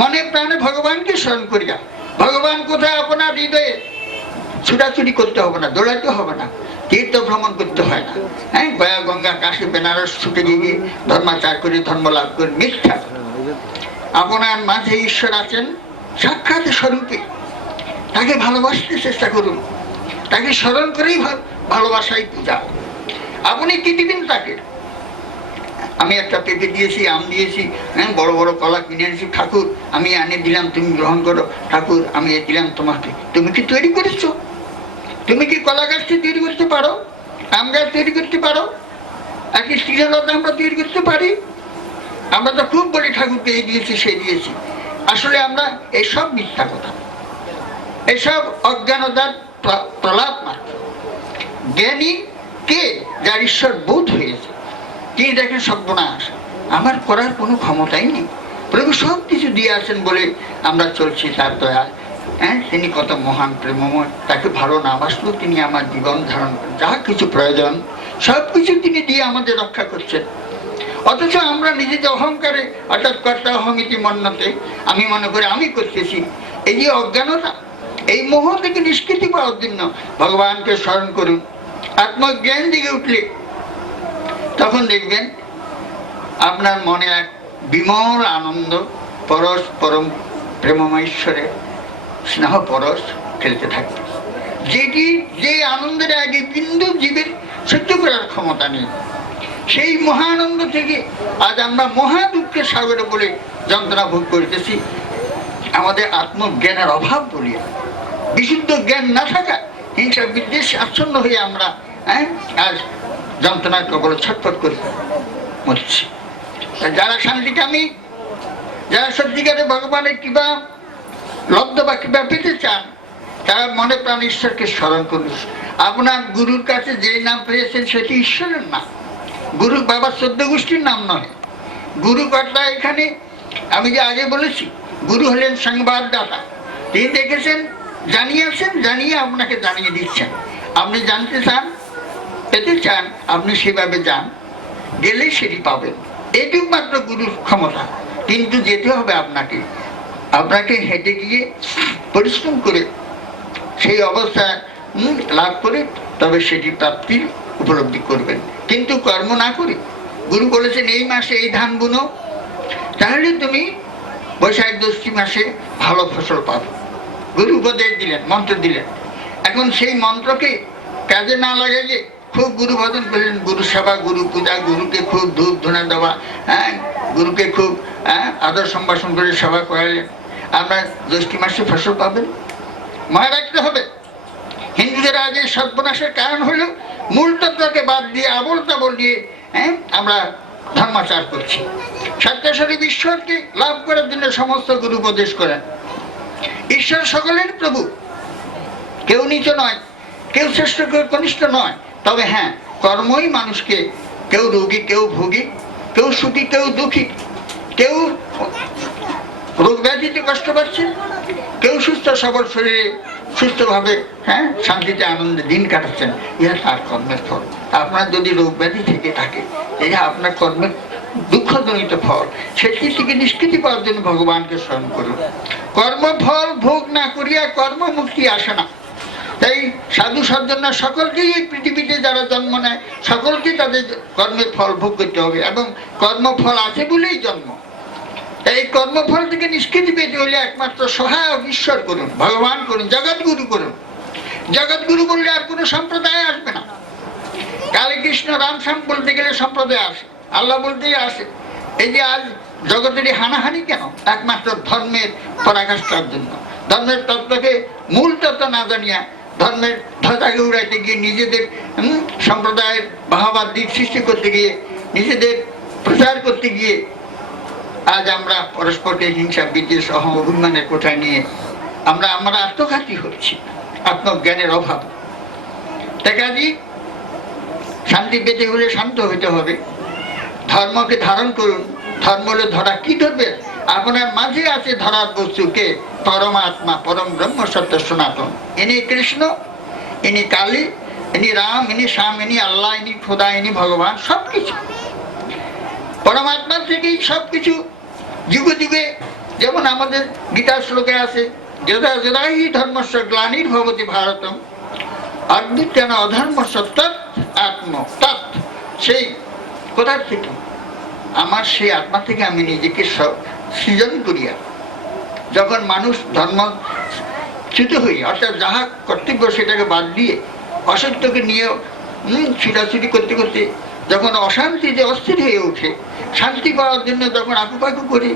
মনে প্রাণে ভগবানকে স্মরণ করিয়া। ভগবান কোথায়? আপনার হৃদয়ে। ছুটাছুটি করতে হবে না, দৌড়াতে হবে না, তীর্থ ভ্রমণ করতে হয় না। গয়া, গঙ্গা, কাশী, বেনারস ছুটে গিয়ে ধর্মাচার করে ধর্ম লাভ করে মিথ্যা। আপনার মাঝে ঈশ্বর আছেন সাক্ষাৎ স্বরূপে। তাকে ভালোবাসতে চেষ্টা করুন, তাকে স্মরণ করেই ভালোবাসাই পূজা। আপনি কি দিবেন তাকে? আমি একটা পেঁপে দিয়েছি, আম দিয়েছি, বড় বড় কলা কিনে এনেছি, ঠাকুর আমি আনে দিলাম, তুমি গ্রহণ করো। ঠাকুর আমি দিলাম তোমাকে। তুমি কি তৈরি করেছো? তুমি কি কলা গাছটি তৈরি করতে পারো? আম গাছ তৈরি করতে পারো? একটি স্ত্রীলতা আমরা তৈরি করতে পারি? আমরা তো খুব বলি ঠাকুরকে এই দিয়েছি সেই দিয়েছি। আসলে আমরা এসব মিথ্যা কথা, এসব অজ্ঞানতার প্রলাপ মাত্র। জ্ঞানী কে? যার ঈশ্বর বোধ হয়েছে। তিনি দেখেন সর্বনাশ, আমার করার কোনো ক্ষমতাই নেই। প্রভু সব কিছু দিয়ে আছেন বলে আমরা চলছি তার দয়ায়। তিনি কত মহান প্রেমময়। তাকে ভালো না বাসলেও তিনি আমার জীবন ধারণ করেন, যা কিছু প্রয়োজন সব কিছু তিনি দিয়ে আমাদের রক্ষা করছেন। অথচ আমরা নিজেদের অহংকারে, অর্থাৎ কর্তা অহমিতি মন্যতে আমি মনে করি আমি করতেছি। এই যে অজ্ঞানতা, এই মোহ থেকে নিষ্কৃতি পাওয়ার জন্য ভগবানকে স্মরণ করুন। আত্মজ্ঞান দিকে উঠলে তখন দেখবেন আপনার মনে এক বিমল আনন্দ, পরশ পরম প্রেমময় ঈশ্বরের স্নেহ পরশ খেলতে থাকবে। যেটি যে আনন্দের আগে বিন্দু জীবের সহ্য করার ক্ষমতা নেই। সেই মহানন্দ থেকে আজ আমরা মহা দুঃখের সাগরে বলে যন্ত্রণা ভোগ করিতেছি। আমাদের আত্মজ্ঞানের অভাব বলিয়া, বিশুদ্ধ জ্ঞান না থাকা, হিংসা বিদ্বেষ আচ্ছন্ন হয়ে আমরা আজ যন্ত্রণার কবলে ছটফট করে মরছি। যারা শান্তিকামী, যারা সত্যিকারে ভগবানের কিবা লব্ধ বা কিবা পেতে চান, তারা মনে প্রাণ ঈশ্বরকে স্মরণ করুন। আপনার গুরুর কাছে যে নাম পেয়েছেন সেটি ঈশ্বরের নাম, গুরু বাবা 14 গোষ্ঠীর নাম নয়। গুরু কর্তা এখানে আমি যে আগে বলেছি, গুরু হলেন সংবাদদাতা। তিনি দেখেছেন, জানিয়েছেন, জানিয়ে আপনাকে জানিয়ে দিচ্ছেন। আপনি জানতে চান, পেতে চান, আপনি সেভাবে যান, গেলেই সেটি পাবেন। এটুক মাত্র গুরুর ক্ষমতা। কিন্তু যেতে হবে আপনাকে, আপনাকে হেঁটে গিয়ে পরিশ্রম করে সেই অবস্থা লাভ করে তবে সেটি প্রাপ্তির উপলব্ধি করবেন। কিন্তু কর্ম না করে, গুরু বলেছেন এই মাসে এই ধান বুনো, তাহলে তুমি বৈশাখ জ্যৈষ্ঠী মাসে ভালো ফসল পাবে। গুরু উপদেশ দিলেন, মন্ত্র দিলেন। এখন সেই মন্ত্রকে কাজে না লাগিয়ে খুব গুরু ভজন করলেন, গুরু সেবা, গুরু পূজা, গুরুকে খুব ধূপ ধুনা দেওয়া, গুরুকে খুব আদর সম্ভাষণ করে সেবা করালেন। আমরা জ্যৈষ্ঠী মাসে ফসল পাবেন। মনে রাখতে হবে, হিন্দুদের আজ এই সর্বনাশের কারণ হলো মূল তত্ত্বকে বাদ দিয়ে আবল তাবল দিয়ে আমরা ধর্মাচার করছি। সত্যস্বরূপ ঈশ্বরকে লাভ করার জন্য সমস্ত গুরু উপদেশ করেন। ঈশ্বর সকলের প্রভু, কেউ নিচ নয়, কেউ শ্রেষ্ঠ, কেউ কনিষ্ঠ নয়। তবে হ্যাঁ, কর্মই মানুষকে, কেউ রোগী, কেউ ভোগী, কেউ সুখী, কেউ দুঃখী, কেউ রোগ ব্যাধিতে কষ্ট পাচ্ছে, কেউ সুস্থ সবল শরীরে সুস্থভাবে শান্তিতে আনন্দে দিন কাটাচ্ছেন। ইহা তার কর্মের ফল। আপনার যদি রোগ ব্যাধি থেকে থাকে, এটা আপনার কর্মের দুঃখজনিত ফল। সেটি থেকে নিষ্কৃতি পাওয়ার জন্য ভগবানকে স্মরণ করুন। কর্মফল ভোগ না করিয়া কর্মমুক্তি আসে না। তাই সাধু সজ্জনরা সকলকেই এই পৃথিবীতে যারা জন্ম নেয়, সকলকে তাদের কর্মের ফল ভোগ করতে হবে, এবং কর্মফল আছে বলেই জন্ম। এই কর্মফল থেকে নিষ্কৃতি পেতে হলে একমাত্র সহায়ক ঈশ্বর করুন, ভগবান করুন, জগৎগুরু করুন। জগৎগুরু বললে আর কোনো সম্প্রদায় আসবে না। কালী কৃষ্ণ রাম শ্যাম বলতে গেলে সম্প্রদায় আসে, আল্লাহ বলতেই আসে। এই যে আজ জগতের হানাহানি কেন? একমাত্র ধর্মের পরাকাষ্ঠার জন্য। ধর্মের তত্ত্বকে, মূল তত্ত্ব না জানিয়া ধর্মের ধ্বজাকে উড়াইতে গিয়ে, নিজেদের সম্প্রদায়ের বাহবার দিক সৃষ্টি করতে গিয়ে, নিজেদের প্রচার করতে গিয়ে আজ আমরা পরস্পরকে হিংসা বিদ্বেষ অহং অভিমানের কোঠায় নিয়ে আমরা আত্মঘাতী হচ্ছি, আত্মজ্ঞানের অভাব। তাই কাজেই শান্তি পেতে হলে শান্ত হইতে হবে। ধর্মকে ধারণ করুন। ধর্ম হলে ধরা, কি ধরবে? আপনার মাঝে আছে ধরার বস্তুকে, পরমাত্মা, পরম ব্রহ্ম সত্য সনাতন। ইনি কৃষ্ণ, ইনি কালী, ইনি রাম, ইনি শ্যাম, ইনি আল্লাহ, ইনি খোদা, ইনি ভগবান। সবকিছু পরমাত্মার থেকেই সবকিছু। যুগে যুগে যেমন আমাদের গীতার শ্লোকে আছে, যদা যদাই ধর্মস্য গ্লানির্ভবতি ভারতম অদ্বিতীয় অধর্মস্য তৎ আত্ম তৎ। সেই কোথার থেকে? আমার সেই আত্মা থেকে আমি নিজেকে সৃজন করিয়া, যখন মানুষ ধর্মচ্যুত হই, অর্থাৎ যাহা কর্তব্য সেটাকে বাদ দিয়ে অসত্যকে নিয়ে ছুটাছুটি করতে করতে যখন অশান্তিতে অস্থির হয়ে ওঠে, শান্তি পাওয়ার জন্য যখন আকুপাকু করে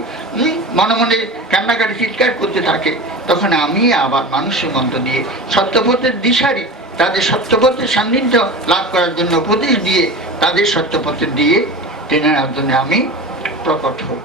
মনে মনে কান্নাকাটি চিৎকার করতে থাকে, তখন আমি আবার মানুষের মন্ত্র দিয়ে সত্যপথের দিশারি, তাদের সত্যপথের সান্নিধ্য লাভ করার জন্য উপদেশ দিয়ে, তাদের সত্যপথের দিয়ে টেনে নেওয়ার জন্য আমি প্রকট হই।